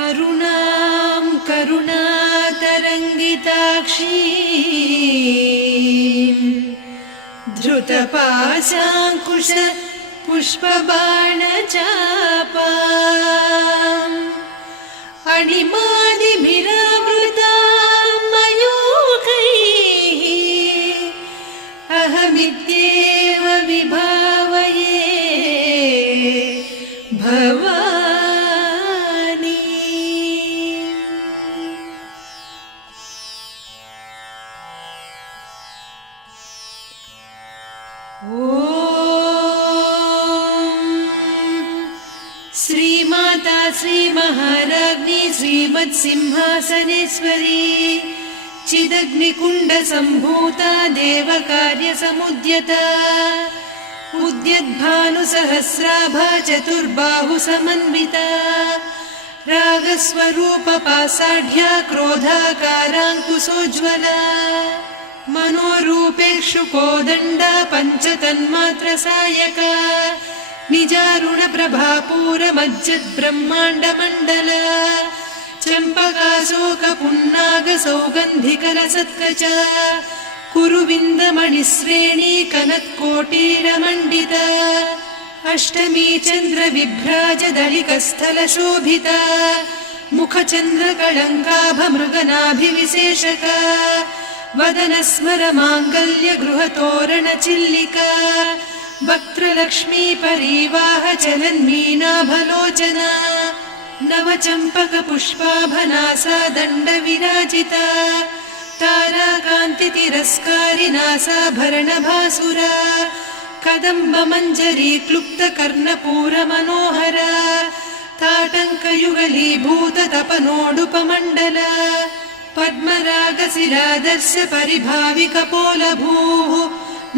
अरुणां करुणातरङ्गिताक्षीं धृतपाशाङ्कुश पुष्पबाणचापाम् अणिमादिभिरावृतां मयूखैः अहमित्येव विभावये भवानी। श्रीमाता श्रीमहाराज्ञी श्रीमत्सिंहासनेश्वरी चिदग्निकुण्डसम्भूता देवकार्यसमुद्यता उद्यद्भानुसहस्राभा चतुर्बाहुसमन्विता रागस्वरूपपासाढ्या क्रोधाकाराङ्कुशोज्ज्वला मनोरूपेक्षुकोदण्डा पञ्चतन्मात्रसायका निजारुणप्रभापूरमज्जद्ब्रह्माण्डमण्डला चम्पकाशोकपुन्नागसौगन्धिकलसत्कचा कुरुविन्दमणिश्रेणी कनत्कोटीरमण्डिता अष्टमी चन्द्रविभ्राजदलिकस्थलशोभिता मुखचन्द्रकळङ्काभमृगनाभिविशेषका वदनस्मरमाङ्गल्यगृहतोरणचिल्लिका वक्त्रलक्ष्मी परिवाहचलन्मीनाभलोचना नवचम्पकपुष्पाभनासा दण्डविराजिता ताराकान्तितिरस्कारिनासाभरणभासुरा कदम्बमञ्जरी क्लुप्तकर्णपूरमनोहरा ताटङ्कयुगलीभूततपनोडुपमण्डला पद्मरागशिरादर्श परिभाविकपोलभूः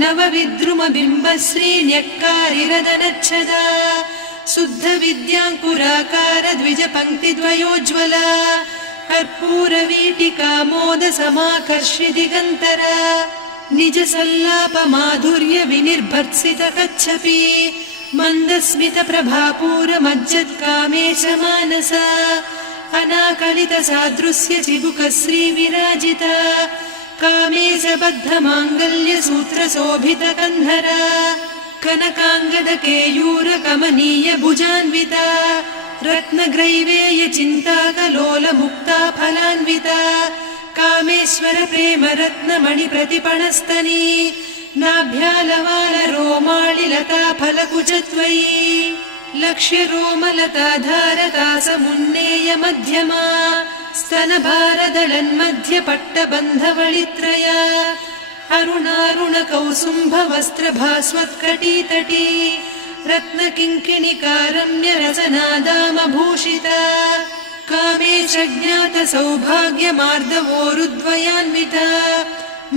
नवविद्रुमबिम्बश्रीन्यक्कारिरदनच्छदा शुद्धविद्याङ्कुराकार द्विजपङ्क्तिद्वयोज्ज्वला कर्पूरवीटिकामोदसमाकर्षि दिगन्तरा निजसल्लापमाधुर्यविनिर्भर्त्सितकच्छपि मन्दस्मितप्रभापूरमज्जत्कामेशमानसा अनाकलितसादृश्य चिबुकश्रीविराजिता कामेशबद्धमाङ्गल्यसूत्रशोभितकन्धरा कनकाङ्गदकेयूरकमनीयभुजान्विता रत्नग्रैवेयचिन्ताकलोलमुक्ता फलान्विता कामेश्वरप्रेमरत्नमणिप्रतिपणस्तनी नाभ्यालवालरोमाळिलता फलकुचत्वयी लक्ष्यरोमलताधारकासमुन्नेयमध्यमा स्तनभारदळन्मध्यपट्टबन्धवळित्रया अरुणारुणकौसुम्भवस्त्रभास्वत्कटीतटी रत्नकिङ्किणिकारम्यरसनादामभूषिता कामेशज्ञातसौभाग्यमार्दवोरुद्वयान्विता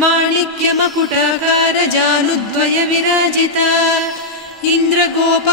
माणिक्यमकुटाकारजानुद्वयविराजिता इन्द्रगोप